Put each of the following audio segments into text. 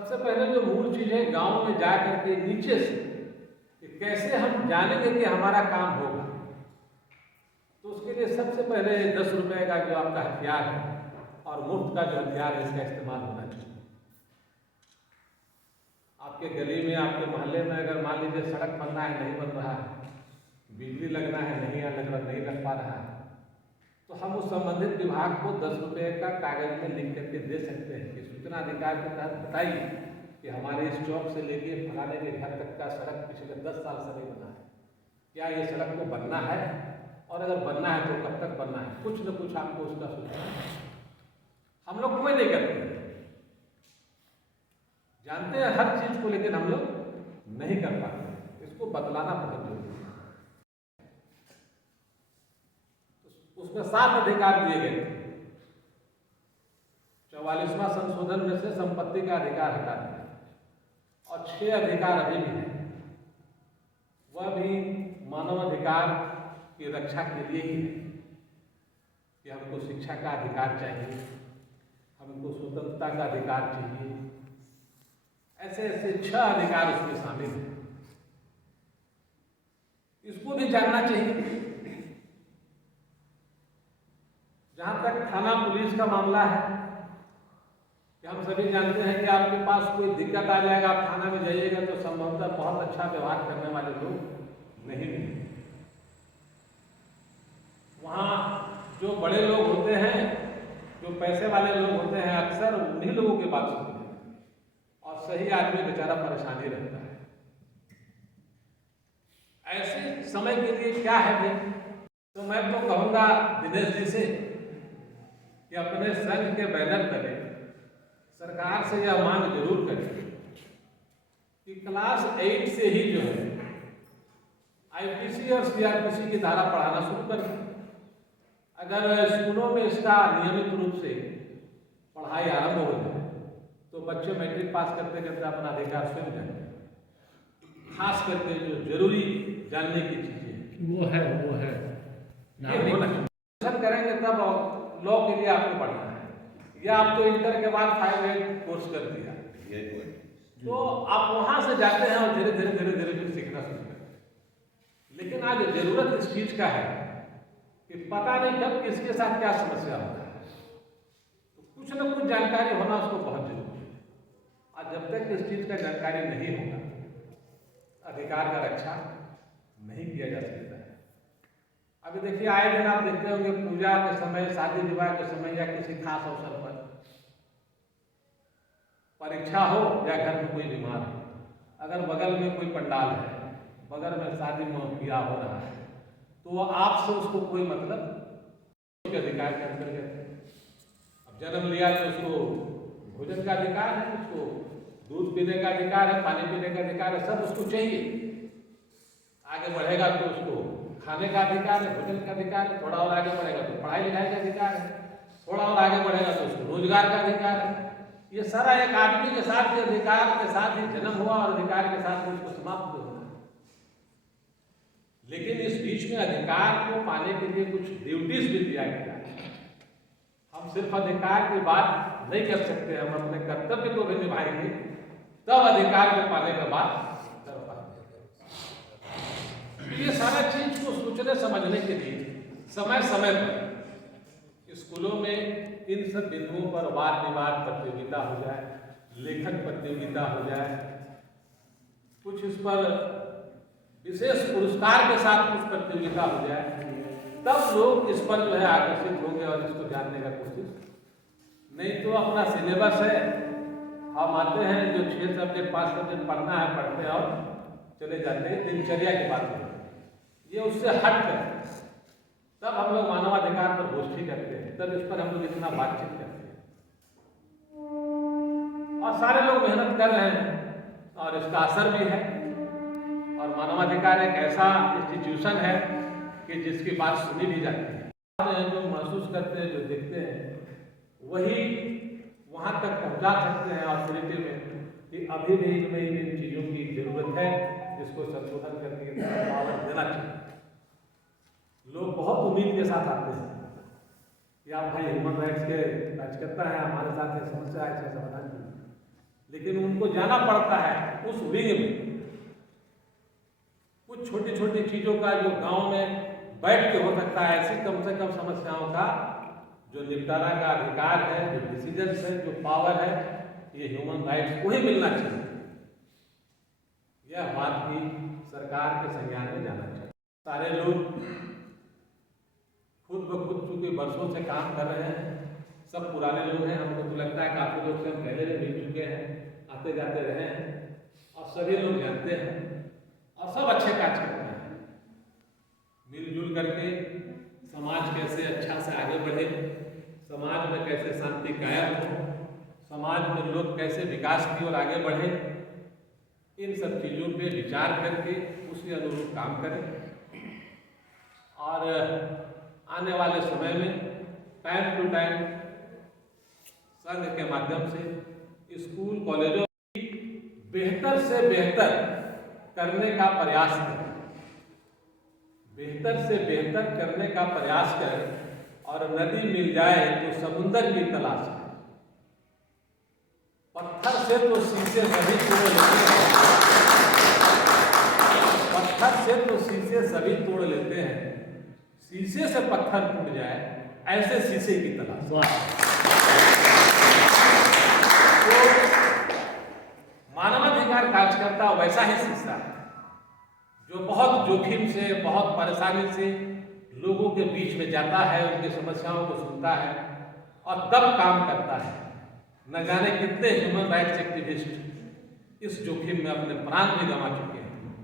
सबसे पहले जो मूल चीज़ है, गांव में जा करके नीचे से कि कैसे हम जानेंगे कि हमारा काम होगा। तो उसके लिए सबसे पहले 10 रुपए का जो आपका हथियार है और मुफ्त का जो हथियार है, इसका इस्तेमाल होना चाहिए। आपके गली में, आपके मोहल्ले में अगर मान लीजिए सड़क बनना है, नहीं बन रहा है, बिजली लगना है, नहीं लग पा रहा है, तो हम उस संबंधित विभाग को 10 रुपये का कागज में लिख करके दे सकते हैं कि सूचना अधिकार के तहत बताइए कि हमारे इस चौक से लेके फलाने के घर तक का सड़क पिछले 10 साल से नहीं बना है, क्या ये सड़क को बनना है, और अगर बनना है तो कब तक बनना है। कुछ न कुछ आपको उसका सूचना हम लोग कोई नहीं करते, जानते हैं हर चीज को, लेकिन हम लोग नहीं कर पाते। इसको बदलाना बहुत जरूरी है। उसमें 7 अधिकार दिए गए थे। 44वां संशोधन में से संपत्ति का अधिकार हटा दिया और 6 अधिकार अभी भी है। वह भी मानव अधिकार की रक्षा के लिए ही है कि हमको शिक्षा का अधिकार चाहिए, हमको स्वतंत्रता का अधिकार चाहिए। ऐसे ऐसे 6 अधिकार उसमें शामिल हैं। इसको भी जानना चाहिए। जहां तक थाना पुलिस का मामला है, कि हम सभी जानते हैं कि आपके पास कोई दिक्कत आ जाएगा, आप थाना में जाइएगा तो संभवतः बहुत अच्छा व्यवहार करने वाले लोग नहीं मिलेंगे। वहाँ जो बड़े लोग होते हैं, जो पैसे वाले लोग होते हैं, अक्सर उन्हीं लोगों की बात सुनते हैं और सही आदमी बेचारा परेशानी रहता है। ऐसे समय के लिए क्या है भाई, तो मैं तो कहूँगा दिनेश जी से कि अपने संघ के बैनर करें, सरकार से यह मांग जरूर करें कि क्लास 8 से ही जो है आईपीसी और सीआरपीसी की धारा पढ़ाना शुरू करें। अगर स्कूलों में इसका नियमित रूप से पढ़ाई आरंभ हो जाए तो बच्चे मैट्रिक पास करते करते अपना अधिकार स्वयं जाएंगे। खास करके जो जरूरी जानने की चीजें वो है करेंगे तब लॉ के लिए आपको पढ़ना है, या आप तो इंटर के बाद 5 कोर्स कर दिया, तो आप वहां से जाते हैं और धीरे धीरे फिर सीखना शुरू करते हैं। लेकिन आज जरूरत इस चीज का है कि पता नहीं कब किसके साथ क्या समस्या होता है, तो कुछ न कुछ जानकारी होना उसको बहुत जरूरी है। और जब तक इस चीज का जानकारी नहीं होगा, अधिकार का रक्षा नहीं किया जा सकता है। अभी देखिए, आए दिन आप देखते होंगे पूजा के समय, शादी विवाह के समय, या किसी खास अवसर पर, परीक्षा हो या घर में कोई बीमार हो, अगर बगल में कोई पंडाल है, बगल में शादी में ब्याह हो रहा है, तो आपसे उसको कोई मतलब अधिकार के अंतर्गत है। अब जन्म लिया तो उसको भोजन का अधिकार है, उसको दूध पीने का अधिकार है, पानी पीने का अधिकार है, सब उसको चाहिए। आगे बढ़ेगा तो उसको खाने का अधिकार है, भोजन का अधिकार है, थोड़ा और आगे बढ़ेगा तो पढ़ाई लिखाई का अधिकार है, थोड़ा और आगे बढ़ेगा तो उसको रोजगार का अधिकार है। ये सारा एक आदमी के साथ ही, अधिकार के साथ ही जन्म हुआ और अधिकार के साथ ही उसको समाप्त भी होना है। लेकिन इस बीच में अधिकार को पाने के लिए कुछ ड्यूटीज भी दिया गया है। हम सिर्फ अधिकार की बात नहीं कर सकते, हम अपने कर्तव्य को भी निभाएंगे, तब अधिकार को पाने के बाद कर पाएंगे। ये सारा चीज को सोचने समझने के लिए समय समय पर स्कूलों में इन सब बिंदुओं पर वाद विवाद प्रतियोगिता हो जाए, लेखन प्रतियोगिता हो जाए, कुछ इस पर विशेष पुरस्कार के साथ कुछ प्रतियोगिता हो जाए, तब लोग इस पर जो है आकर्षित होंगे और इसको जानने का कोशिश। नहीं तो अपना सिलेबस है, हम आते हैं, जो 6 सब्जेक्ट 5 सब्जेक्ट पढ़ना है पढ़ते हैं और चले जाते हैं, दिनचर्या की बात है। ये उससे हट कर तब हम लोग मानवाधिकार पर गोष्ठी करते हैं, तब इस पर हम लोग इतना बातचीत करते हैं, और सारे लोग मेहनत कर रहे हैं और इसका असर भी है। और मानवाधिकार एक ऐसा इंस्टीट्यूशन है कि जिसकी बात सुनी भी जाती है। जो महसूस करते हैं, जो देखते हैं, वही वहां तक पहुंचा सकते हैं ऑथोरिटी में कि अभी भी इनमें इन चीजों की जरूरत है, जिसको संशोधन करके पावर देना चाहिए। लोग बहुत उम्मीद के साथ आते हैं कि आप भाई ह्यूमन राइट्स के कार्यकर्ता हैं, हमारे साथ ये समस्या है, इसका समाधान कीजिए। लेकिन उनको जाना पड़ता है उस विंग में। कुछ छोटी छोटी चीज़ों का जो गांव में बैठ के हो सकता है, ऐसी कम से कम समस्याओं का जो निपटारा का अधिकार है, जो डिसीजन है, जो पावर है, ये ह्यूमन राइट्स को ही मिलना चाहिए। यह बात भी सरकार के संज्ञान में जाना चाहिए। सारे लोग खुद ब खुद चूंकि वर्षों से काम कर रहे हैं, सब पुराने लोग हैं, हमको तो लगता है काफ़ी लोग से हम पहले भी मिल चुके हैं, आते जाते रहे हैं और सभी लोग जानते हैं और सब अच्छे काज करते हैं। मिलजुल करके समाज कैसे अच्छा से आगे बढ़े, समाज में कैसे शांति कायम हो, समाज में लोग कैसे विकास की ओर आगे बढ़े, इन सब चीज़ों पे विचार करके उसी अनुरूप काम करें। और आने वाले समय में टाइम टू टाइम संघ के माध्यम से स्कूल कॉलेजों की बेहतर से बेहतर करने का प्रयास करें, बेहतर से बेहतर करने का प्रयास करें। और नदी मिल जाए तो समुंदर की तलाश है। पत्थर से तो शीशे सभी तोड़ लेते हैं, पत्थर से तो शीशे सभी तोड़ लेते हैं, शीशे से पत्थर टूट जाए ऐसे शीशे की तलाश। तो मानवाधिकार कार्यकर्ता वैसा ही शीशा है जो बहुत जोखिम से, बहुत परेशानी से लोगों के बीच में जाता है, उनकी समस्याओं को सुनता है और तब काम करता है। न जाने कितने ह्यूमन राइट्स एक्टिविस्ट इस जोखिम में अपने प्राण भी गंवा चुके हैं।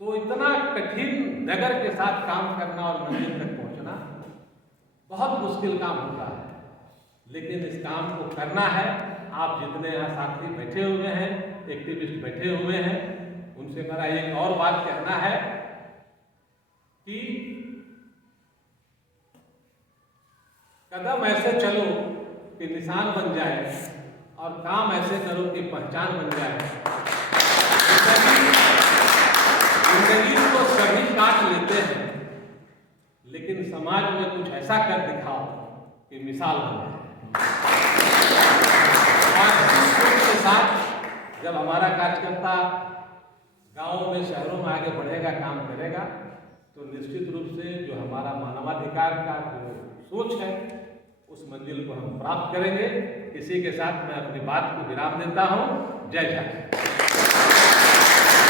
तो इतना कठिन नगर के साथ काम करना और मंजिल तक पहुंचना बहुत मुश्किल काम होता है, लेकिन इस काम को करना है। आप जितने यहाँ साथी बैठे हुए हैं, एक्टिविस्ट बैठे हुए हैं, उनसे मेरा एक और बात कहना है कि कदम ऐसे चलो कि निशान बन जाए और काम ऐसे करो कि पहचान बन जाए। जिंदगी को सभी काट लेते हैं, लेकिन समाज में कुछ ऐसा कर दिखाओ कि मिसाल बन जाए। के साथ जब हमारा कार्यकर्ता गांवों में, शहरों में आगे बढ़ेगा, काम करेगा, तो निश्चित रूप से जो हमारा मानवाधिकार का जो सोच है उस मंजिल को हम प्राप्त करेंगे। इसी के साथ मैं अपनी बात को विराम देता हूँ। जय जय।